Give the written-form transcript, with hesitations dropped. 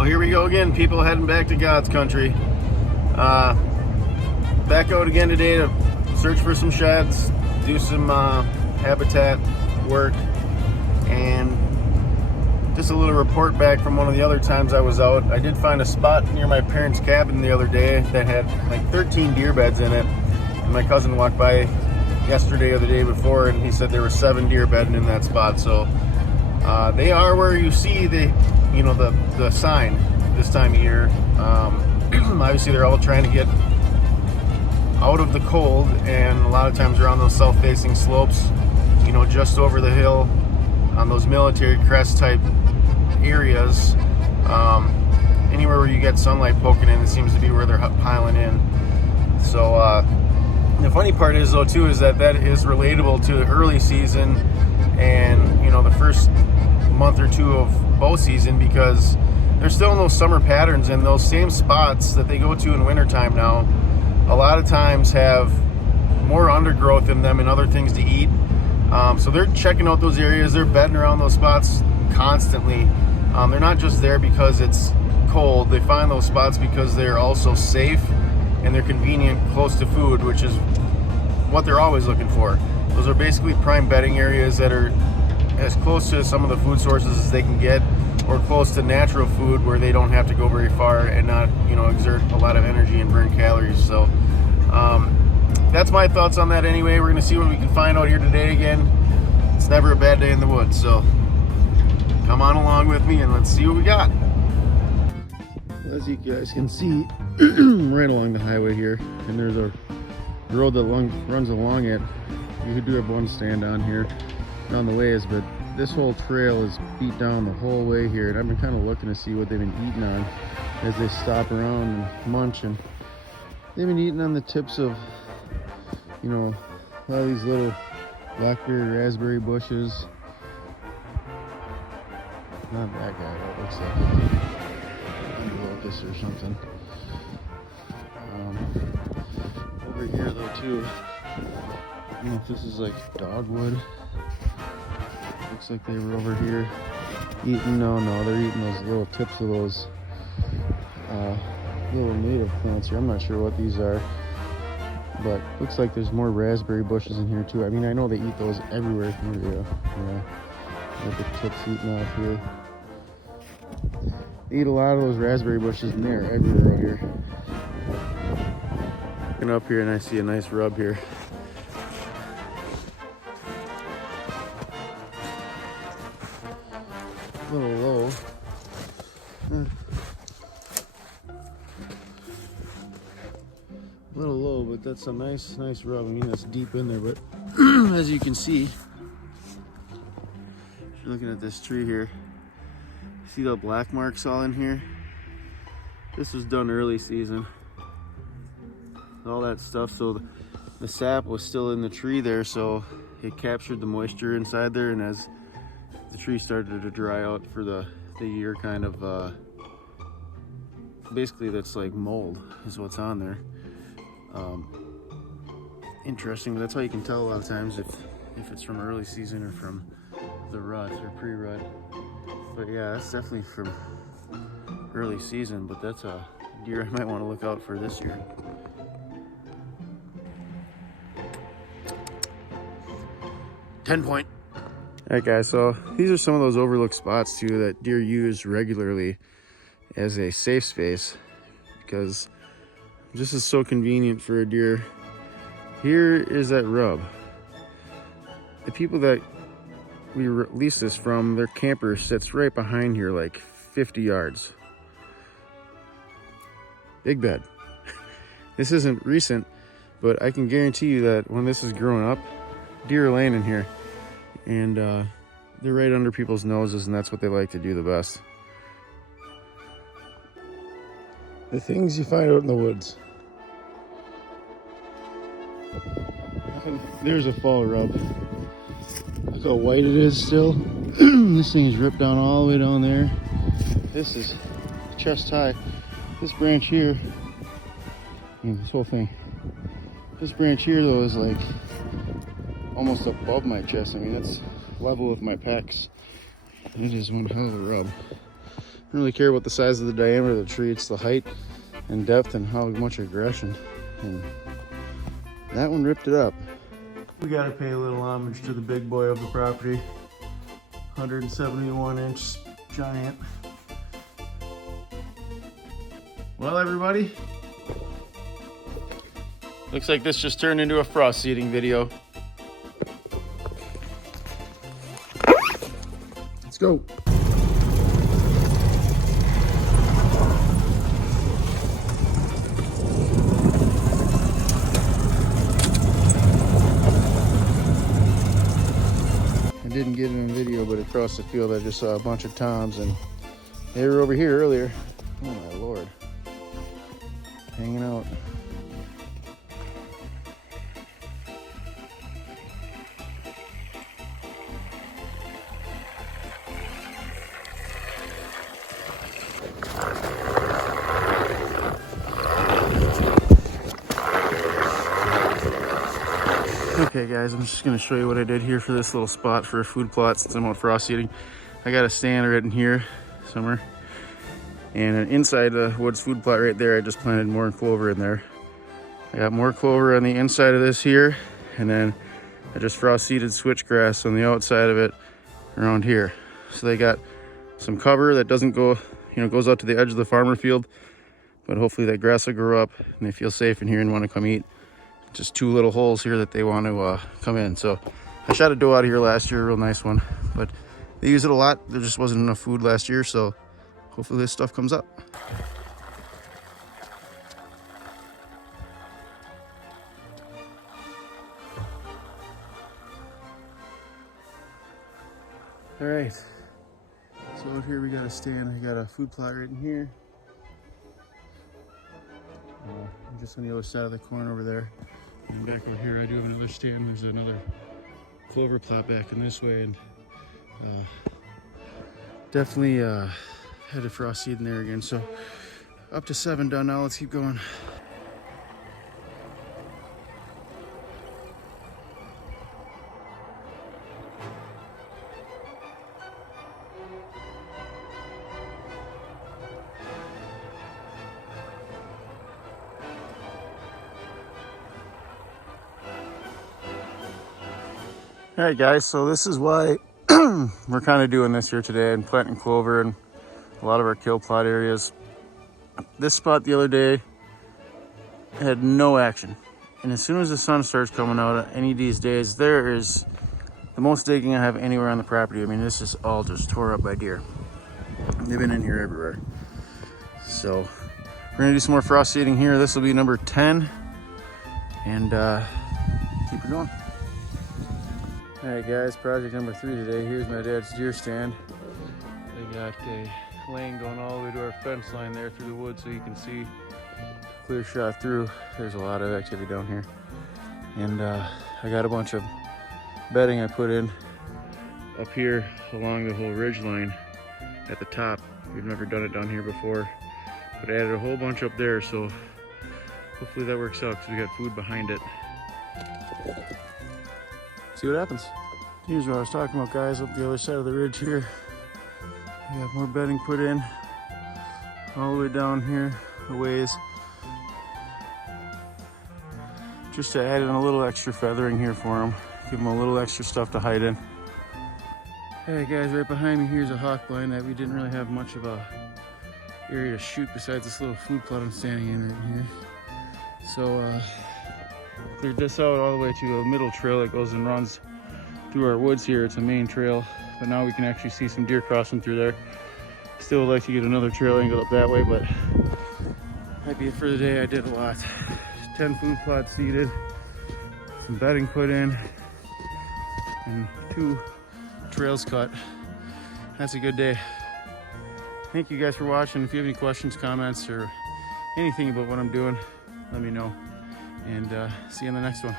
Well, here we go again, people heading back to God's country. Back out again today to search for some sheds, do some habitat work, and just a little report back from one of the other times I was out. I did find a spot near my parents' cabin the other day that had like 13 deer beds in it. And my cousin walked by yesterday or the day before, and he said there were 7 deer bedding in that spot. So they are where you see the sign this time of year. Obviously, they're all trying to get out of the cold, and a lot of times they're on those south-facing slopes, just over the hill on those military crest type areas. Anywhere where you get sunlight poking in, it seems to be where they're piling in. So the funny part is, though, too, is that is relatable to the early season and the first month or two of bow season, because there's still in those summer patterns, and those same spots that they go to in wintertime now a lot of times have more undergrowth in them and other things to eat. So they're checking out those areas, they're bedding around those spots constantly. They're not just there because it's cold, they find those spots because they're also safe and they're convenient, close to food, which is what they're always looking for. Those are basically prime bedding areas that are as close to some of the food sources as they can get, or close to natural food where they don't have to go very far and not exert a lot of energy and burn calories. So that's my thoughts on that anyway. We're gonna see what we can find out here today again. It's never a bad day in the woods, so come on along with me and let's see what we got. As you guys can see, right along the highway here, and there's a road that runs along it. You do have one stand on here on the ways, but this whole trail is beat down the whole way here, and I've been kind of looking to see what they've been eating on as they stop around and munch, and they've been eating on the tips of all these little blackberry, raspberry bushes. Not that guy, that looks like a locust or something. Over here though too, I don't know if this is like dogwood. Looks like they were over here eating. No, they're eating those little tips of those little native plants here. I'm not sure what these are, but looks like there's more raspberry bushes in here too. I mean, I know they eat those everywhere. Look at tips eating off here. They eat a lot of those raspberry bushes, and they're everywhere out here. Looking up here, and I see a nice rub here. A little low. A little low, but that's a nice rub. I mean, that's deep in there, but as you can see, if you're looking at this tree here, see the black marks all in here? This was done early season. All that stuff, so the sap was still in the tree there, so it captured the moisture inside there, and as the tree started to dry out for the year, kind of basically that's like mold is what's on there. Interesting, but that's how you can tell a lot of times if it's from early season or from the rut or pre-rut. But yeah, that's definitely from early season, but that's a deer I might want to look out for this year. Point. All right, guys, so these are some of those overlooked spots too that deer use regularly as a safe space, because this is so convenient for a deer. Here is that rub. The people that we lease this from, their camper sits right behind here, like 50 yards. Big bed. This isn't recent, but I can guarantee you that when this is growing up, deer are laying in here. And they're right under people's noses, and that's what they like to do the best. The things you find out in the woods. There's a fall rub. Look how white it is still. This thing is ripped down all the way down there. This is chest high. This branch here, this whole thing. This branch here though is like almost above my chest. I mean, it's level with my pecs. It is one hell of a rub. don't really care about the size of the diameter of the tree. It's the height and depth and how much aggression. And that one ripped it up. We gotta pay a little homage to the big boy of the property. 171-inch giant. Well, everybody, looks like this just turned into a frost seeding video. Let's go. I didn't get it in video, but across the field I just saw a bunch of toms, and they were over here earlier. Oh my Lord. Hanging out. Okay guys, I'm just gonna show you what I did here for this little spot for a food plot since I'm out frost seeding. I got a stand right in here somewhere. And inside the woods food plot right there, I just planted more clover in there. I got more clover on the inside of this here, and then I just frost seeded switchgrass on the outside of it around here. So they got some cover that doesn't go, goes out to the edge of the farmer field, but hopefully that grass will grow up and they feel safe in here and want to come eat. Just two little holes here that they want to come in. So I shot a doe out of here last year, a real nice one, but they use it a lot. There just wasn't enough food last year, so hopefully this stuff comes up. All right, so out here we got a stand. We got a food plot right in here. Just on the other side of the corn over there. And back over here I do have another stand. There's another clover plot back in this way, and definitely had a frost seed in there again. So up to 7 done now. Let's keep going. All right guys, so this is why we're kind of doing this here today and planting clover in a lot of our kill plot areas. This spot the other day had no action, and as soon as the sun starts coming out any of these days, there is the most digging I have anywhere on the property. I mean, this is all just tore up by deer. They've been in here everywhere. So we're gonna do some more frost seeding here. This will be number 10, and keep it going. All right guys, project number 3 today. Here's my dad's deer stand. They got a lane going all the way to our fence line there through the woods, so you can see clear shot through. There's a lot of activity down here. And I got a bunch of bedding I put in up here along the whole ridge line at the top. We've never done it down here before, but I added a whole bunch up there, so hopefully that works out because we got food behind it. See what happens. Here's what I was talking about, guys. Up the other side of the ridge here, we have more bedding put in all the way down here a ways, just to add in a little extra feathering here for them, give them a little extra stuff to hide in. Hey guys, right behind me here's a hawk blind that we didn't really have much of a area to shoot besides this little food plot I'm standing in right here. So cleared this out all the way to a middle trail that goes and runs through our woods here. It's a main trail, but now we can actually see some deer crossing through there. Still would like to get another trail angle up that way, but that'd be it for the day. I did a lot. 10 food plots seeded, some bedding put in, and 2 trails cut. That's a good day. Thank you guys for watching. If you have any questions, comments, or anything about what I'm doing, let me know. And see you in the next one.